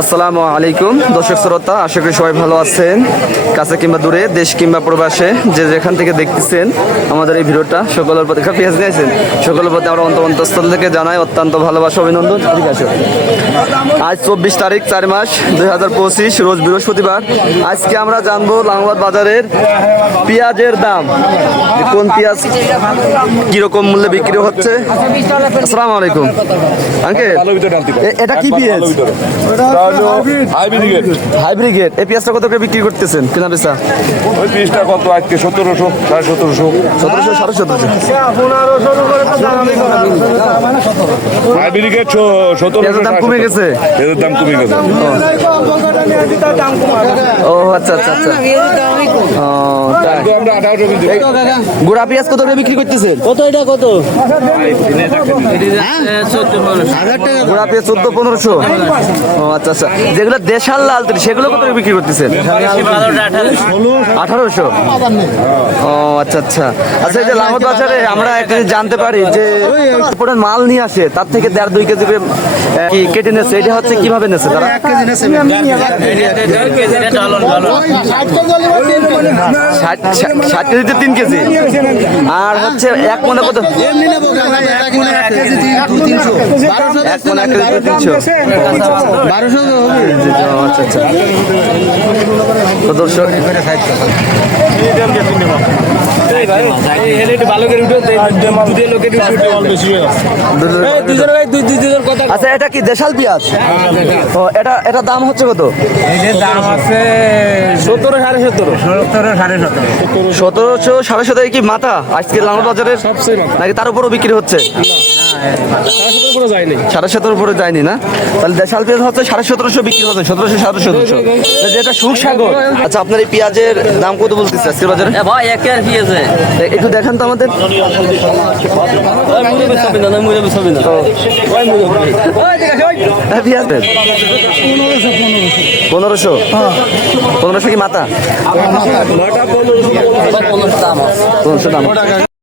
আসসালামু আলাইকুম। দর্শক শ্রোতা আশা করি সবাই ভালো আছেন কাছে কিংবা দূরে দেশ কিংবা প্রবাসে। যে যেখান থেকে দেখতেছেন আমাদের এই ভিডিওটা সকলের প্রতি পেঁয়াজ নিয়েছেন? সকলের প্রতি আমরা অন্ত অন্তঃস্থল থেকে জানাই অত্যন্ত ভালোবাসা অভিনন্দন। ঠিক আছে। আজ চব্বিশ তারিখ চার মাস দুই হাজার পঁচিশ রোজ বৃহস্পতিবার। আজকে আমরা জানব লাংবাদ বাজারের পেঁয়াজের দাম। কোন পেঁয়াজ কীরকম মূল্যে বিক্রি হচ্ছে? আসসালামু আলাইকুম। আঙ্কেল ভালো ভিতরে টানতে এই পেঁয়াজটা কত করে বিক্রি করতেছেন কেনা বেচা ওই পিসটা কত আজকে? সতেরোশো সাড়ে সতেরোশো। সতেরোশো সাড়ে সতেরোশো। হাইব্রিড সতেরোশো দাম কমে গেছে? এদের দাম কমে গেছে। ও আচ্ছা আচ্ছা আচ্ছা। ও তাই। গুড়া পেঁয়াজ কত করে বিক্রি করতেছেন? কত এটা কত? গোড়া পেঁয়াজ চোদ্দ পনেরোশো। ও আচ্ছা আচ্ছা যেগুলো দেশাল লাল তুলি সেগুলো কত বিক্রি করতেছেন? আঠারোশো? ও আচ্ছা আচ্ছা। আচ্ছা এই যে লাহোর বাজারে আমরা একটা জানতে পারি যে পুরো মাল নিয়ে আসে তার থেকে দেড় দুই কেজি করে কি কেটে নেছে? এটা হচ্ছে কীভাবে নেছে তারা? ষাট কেজিতে তিন কেজি? আর হচ্ছে এক মনে কত? এক মনে এক কেজি তিনশো। ও, আচ্ছা আচ্ছা তো দর্শক আচ্ছা এটা কি দেশাল পেঁয়াজ? ও এটা এটা দাম হচ্ছে কত? দাম আছে সতেরো সাড়ে সতেরো সতেরো সাড়ে সতেরো সতেরোশো সাড়ে সতেরো কি মাথা আজকে লাঙ্গল বাজারের? নাকি তার উপরও বিক্রি হচ্ছে? সাড়ে সতেরো উপরে যায়নি না? তাহলে দেশাল পেঁয়াজ হচ্ছে সাড়ে সতেরোশো বিক্রি হচ্ছে সতেরোশো সাড়ে সতেরোশো। যেটা সুসাগর আচ্ছা আপনার এই পেঁয়াজের দাম কত বলতেছে আজকের বাজারে? ভাই একে আর একটু দেখান তো আমাদের। হ্যাঁ, পেঁয়াজ পনেরোশো। পনেরোশো কি মাথা? পনেরোশো দাম।